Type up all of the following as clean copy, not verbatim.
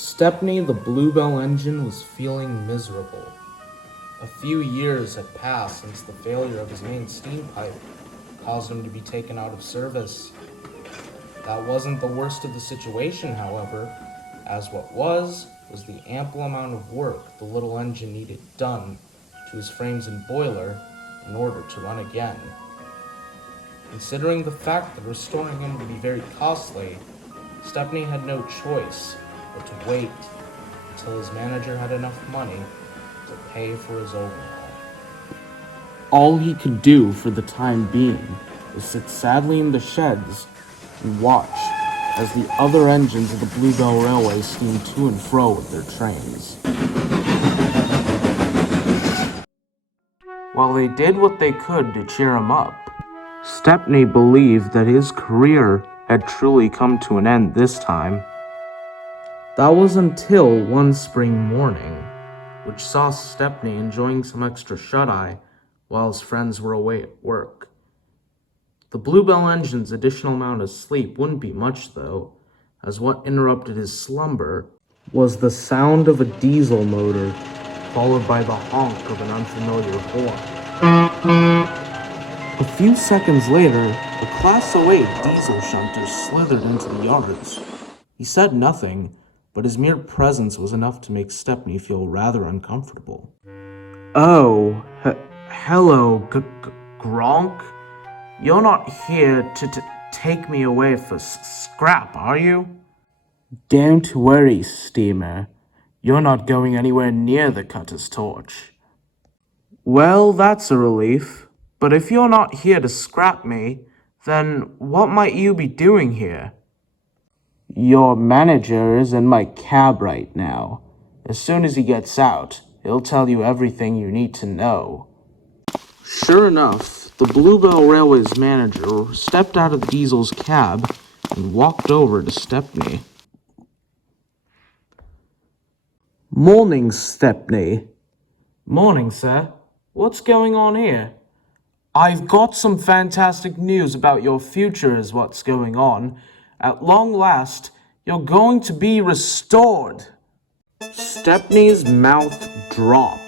Stepney the Bluebell engine was feeling miserable. A few years had passed since the failure of his main steam pipe caused him to be taken out of service. That wasn't the worst of the situation, however, as what was the ample amount of work the little engine needed done to his frames and boiler in order to run again. Considering the fact that restoring him would be very costly, Stepney had no choice but to wait until his manager had enough money to pay for his overhaul. All he could do for the time being was sit sadly in the sheds and watch as the other engines of the Bluebell Railway steamed to and fro with their trains. While they did what they could to cheer him up, Stepney believed that his career had truly come to an end this time. That was until one spring morning, which saw Stepney enjoying some extra shut-eye while his friends were away at work. The Bluebell engine's additional amount of sleep wouldn't be much, though, as what interrupted his slumber was the sound of a diesel motor, followed by the honk of an unfamiliar horn. A few seconds later, the Class 08 diesel shunter slithered into the yards. He said nothing, but his mere presence was enough to make Stepney feel rather uncomfortable. "Oh, hello, Gronk? You're not here to take me away for scrap, are you?" "Don't worry, Steamer. You're not going anywhere near the cutter's torch." "Well, that's a relief. But if you're not here to scrap me, then what might you be doing here?" "Your manager is in my cab right now. As soon as he gets out, he'll tell you everything you need to know." Sure enough, the Bluebell Railway's manager stepped out of Diesel's cab and walked over to Stepney. "Morning, Stepney." "Morning, sir. What's going on here?" "I've got some fantastic news about your future is what's going on. At long last, you're going to be restored." Stepney's mouth dropped.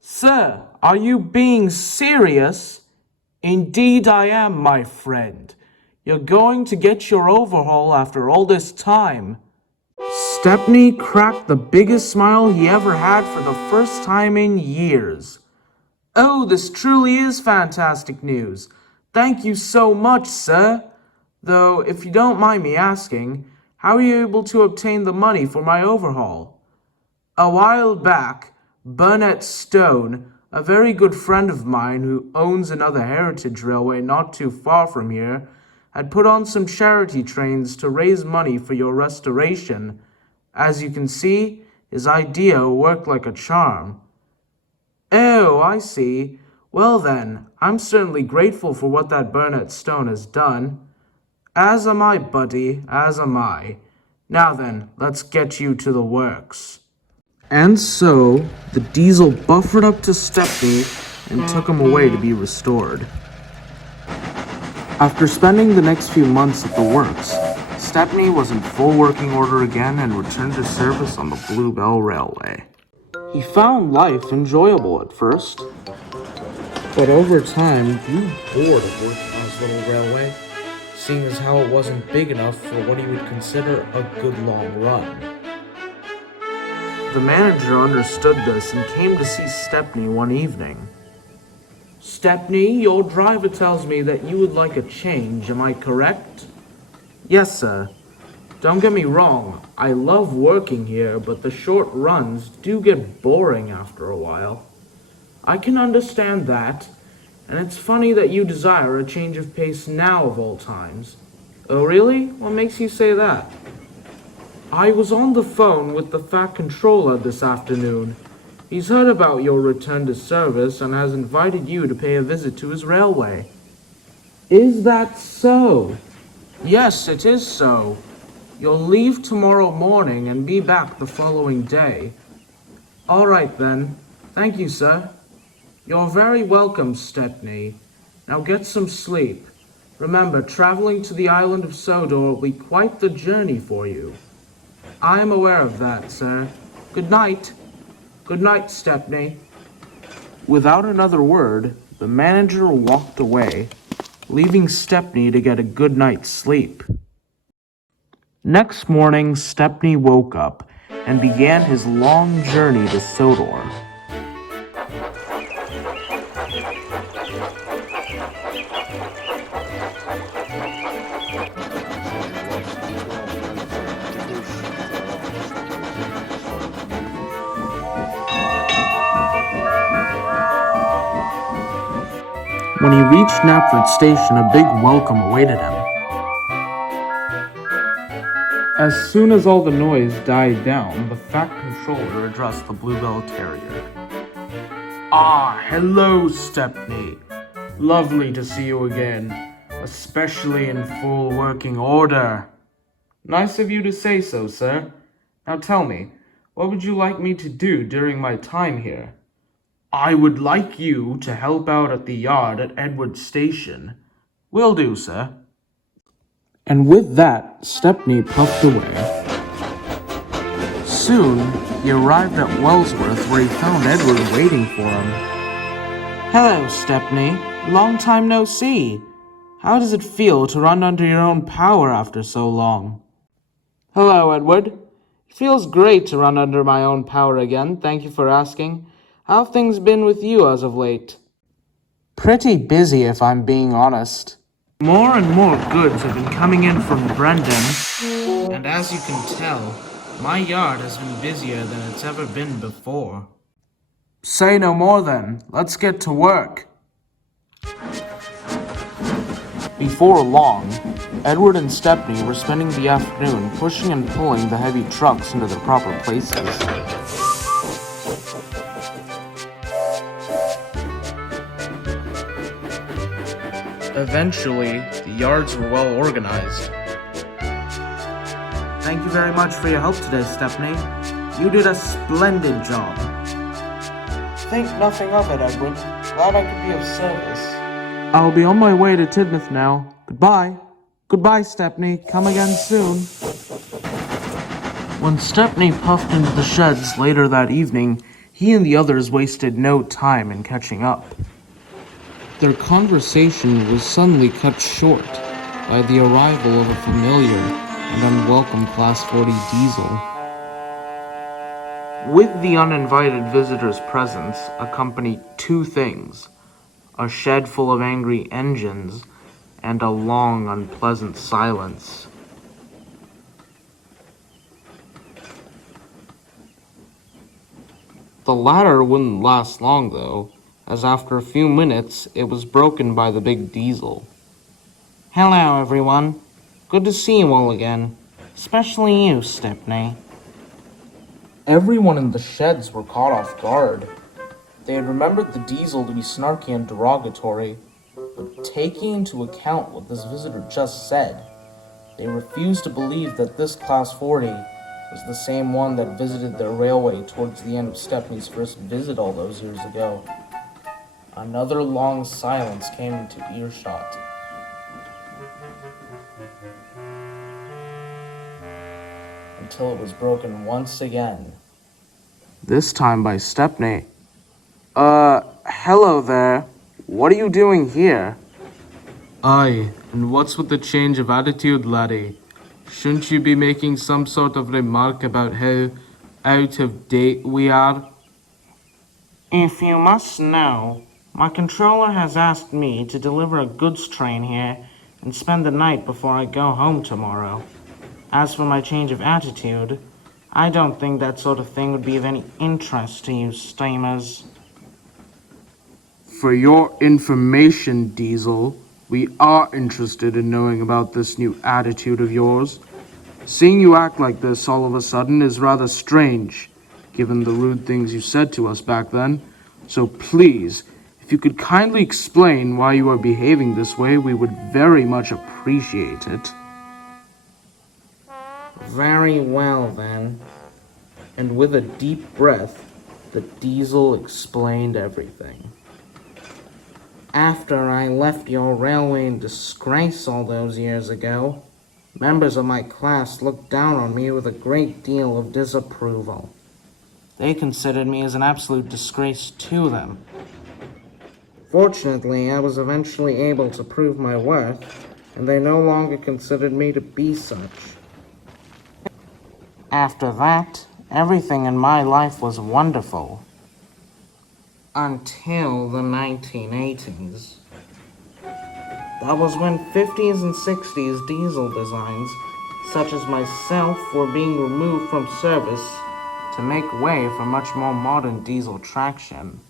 "Sir, are you being serious?" "Indeed I am, my friend. You're going to get your overhaul after all this time." Stepney cracked the biggest smile he ever had for the first time in years. "Oh, this truly is fantastic news. Thank you so much, sir. Though, if you don't mind me asking, how are you able to obtain the money for my overhaul?" "A while back, Burnett Stone, a very good friend of mine who owns another heritage railway not too far from here, had put on some charity trains to raise money for your restoration. As you can see, his idea worked like a charm." "Oh, I see. Well then, I'm certainly grateful for what that Burnett Stone has done." "As am I, buddy, as am I. Now then, let's get you to the works." And so, the diesel buffered up to Stepney and took him away to be restored. After spending the next few months at the works, Stepney was in full working order again and returned to service on the Bluebell Railway. He found life enjoyable at first, but over time grew bored of working on his little railway, seeing as how it wasn't big enough for what he would consider a good long run. The manager understood this and came to see Stepney one evening. "Stepney, your driver tells me that you would like a change, am I correct?" "Yes, sir. Don't get me wrong, I love working here, but the short runs do get boring after a while. I can understand that, and it's funny that you desire a change of pace now of all times. Oh, really? What makes you say that? I was on the phone with the Fat Controller this afternoon. He's heard about your return to service and has invited you to pay a visit to his railway. Is that so? Yes, it is so. You'll leave tomorrow morning and be back the following day. All right then. Thank you, sir. You're very welcome, Stepney. Now get some sleep. Remember, traveling to the island of Sodor will be quite the journey for you. I am aware of that, sir. Good night. Good night, Stepney. Without another word, the manager walked away, leaving Stepney to get a good night's sleep. Next morning, Stepney woke up and began his long journey to Sodor. When he reached Knapford Station, a big welcome awaited him. As soon as all the noise died down, the Fat Controller addressed the Bluebell Terrier. Ah, hello, Stepney. Lovely to see you again, especially in full working order. Nice of you to say so, sir. Now tell me, what would you like me to do during my time here? I would like you to help out at the yard at Edward Station. Will do, sir. And with that, Stepney puffed away. Soon, he arrived at Wellsworth, where he found Edward waiting for him. Hello, Stepney. Long time no see. How does it feel to run under your own power after so long? Hello, Edward. It feels great to run under my own power again, thank you for asking. How have things been with you as of late? Pretty busy, if I'm being honest. More and more goods have been coming in from Brendan, and as you can tell, my yard has been busier than it's ever been before. Say no more then. Let's get to work. Before long, Edward and Stepney were spending the afternoon pushing and pulling the heavy trucks into their proper places. Eventually, the yards were well organized. Thank you very much for your help today, Stepney. You did a splendid job. Think nothing of it, Edward. Glad I could be of service. I'll be on my way to Tidmouth now. Goodbye. Goodbye, Stepney. Come again soon. When Stepney puffed into the sheds later that evening, he and the others wasted no time in catching up. Their conversation was suddenly cut short by the arrival of a familiar and unwelcome Class 40 diesel. With the uninvited visitor's presence accompanied two things: a shed full of angry engines and a long, unpleasant silence. The latter wouldn't last long, though, as after a few minutes it was broken by the big diesel. Hello, everyone. Good to see you all again, especially you, Stepney. Everyone in the sheds were caught off guard. They had remembered the diesel to be snarky and derogatory, but taking into account what this visitor just said, they refused to believe that this Class 40 was the same one that visited their railway towards the end of Stepney's first visit all those years ago. Another long silence came into earshot. Until it was broken once again. This time by Stepney. Hello there. What are you doing here? Aye, and what's with the change of attitude, laddie? Shouldn't you be making some sort of remark about how out of date we are? If you must know, my controller has asked me to deliver a goods train here and spend the night before I go home tomorrow. As for my change of attitude, I don't think that sort of thing would be of any interest to you steamers. for your information, Diesel, we are interested in knowing about this new attitude of yours. Seeing you act like this all of a sudden is rather strange, given the rude things you said to us back then. So please, if you could kindly explain why you are behaving this way, we would very much appreciate it. Very well, then. And with a deep breath, the Diesel explained everything. After I left your railway in disgrace all those years ago, members of my class looked down on me with a great deal of disapproval. They considered me as an absolute disgrace to them. Fortunately, I was eventually able to prove my worth, and they no longer considered me to be such. After that, everything in my life was wonderful. Until the 1980s. That was when 50s and 60s diesel designs, such as myself, were being removed from service to make way for much more modern diesel traction.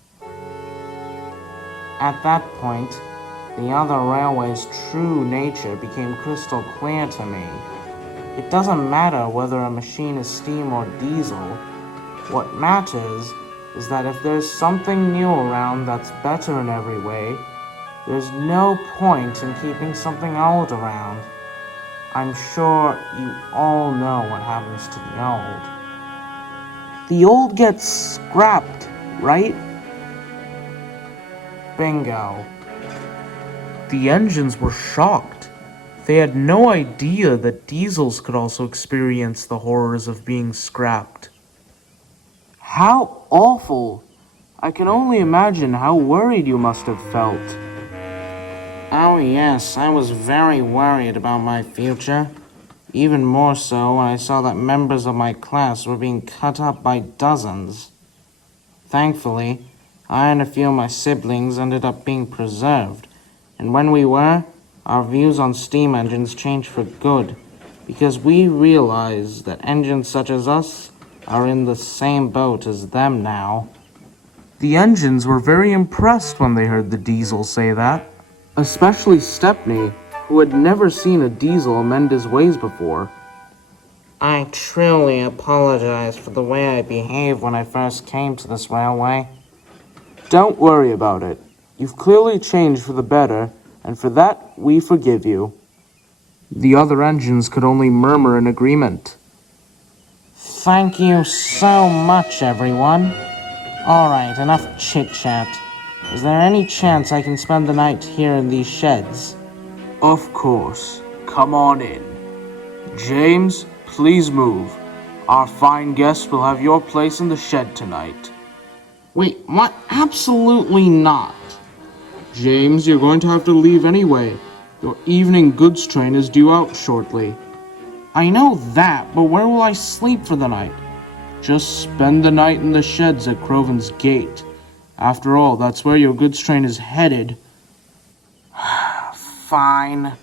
At that point, the other railway's true nature became crystal clear to me. It doesn't matter whether a machine is steam or diesel. What matters is that if there's something new around that's better in every way, there's no point in keeping something old around. I'm sure you all know what happens to the old. The old gets scrapped, right? Bingo. The engines were shocked. They had no idea that diesels could also experience the horrors of being scrapped. How awful! I can only imagine how worried you must have felt. Oh yes, I was very worried about my future. Even more so when I saw that members of my class were being cut up by dozens. Thankfully, I and a few of my siblings ended up being preserved, and when we were, our views on steam engines changed for good, because we realized that engines such as us are in the same boat as them now. The engines were very impressed when they heard the diesel say that, especially Stepney, who had never seen a diesel amend his ways before. I truly apologize for the way I behaved when I first came to this railway. Don't worry about it. You've clearly changed for the better, and for that we forgive you. The other engines could only murmur in agreement. Thank you so much, everyone. Alright, enough chit-chat. Is there any chance I can spend the night here in these sheds? Of course. Come on in. James, please move. Our fine guest will have your place in the shed tonight. Wait, what? Absolutely not. James, you're going to have to leave anyway. Your evening goods train is due out shortly. I know that, but where will I sleep for the night? Just spend the night in the sheds at Croven's Gate. After all, that's where your goods train is headed. Fine.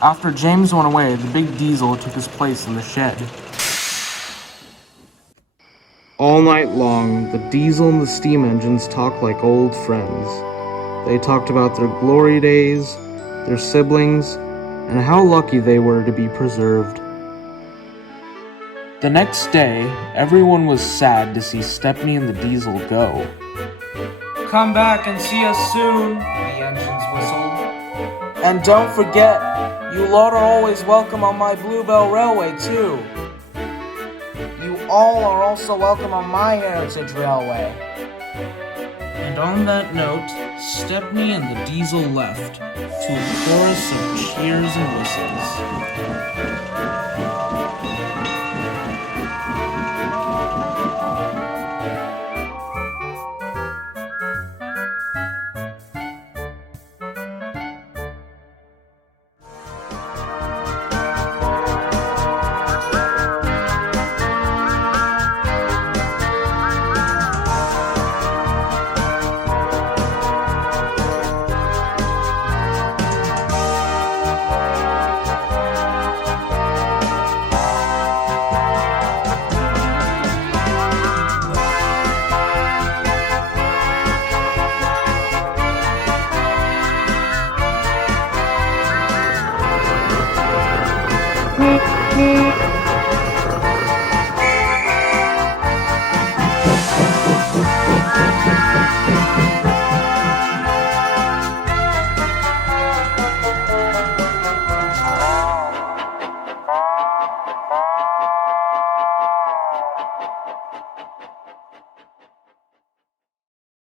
After James went away, the big diesel took his place in the shed. All night long, the diesel and the steam engines talked like old friends. They talked about their glory days, their siblings, and how lucky they were to be preserved. The next day, everyone was sad to see Stepney and the diesel go. Come back and see us soon, the engines whistled. And don't forget, you lot are always welcome on my Bluebell Railway, too. You all are also welcome on my Heritage Railway. And on that note, Stepney and the diesel left, to a chorus of cheers and whistles.